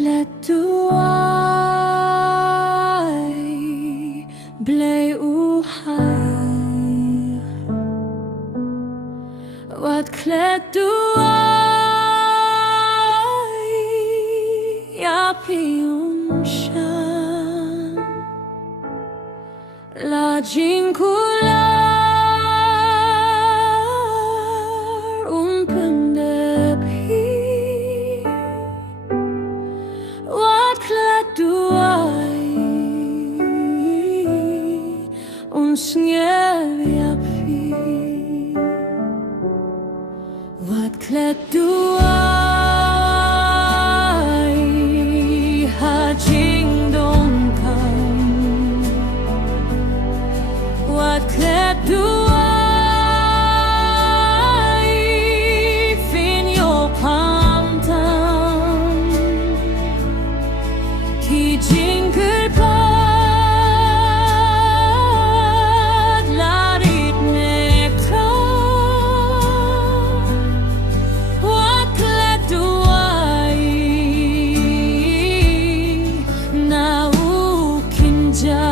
klet duwai, blei hajan. Wat klet duwai, ja piumshan. La jinkular pendepi. Wat klet duwai, snjevi. Wat klet duwai, hajan dongkang. Wat klet duwai, fin yo pamtan. Ki jingkel pat larit nekra. Wat klet duwai, na ukinja.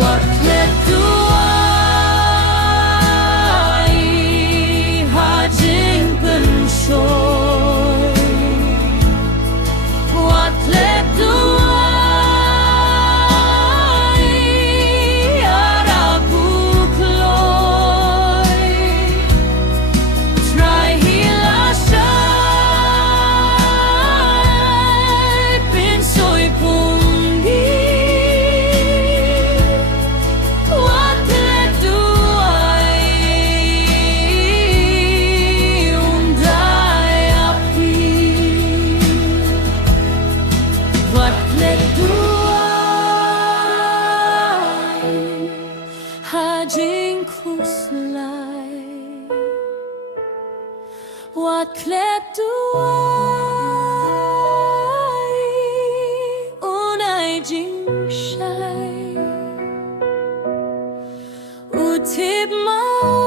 Wat klet duwai, hajan penshoy. Wat klet duwai, arabu kloy. Try hilashay, pensoy pungi. Wat klet duwai, hajan kuslai. Wat klet duwai, unai jingshai. Utip mau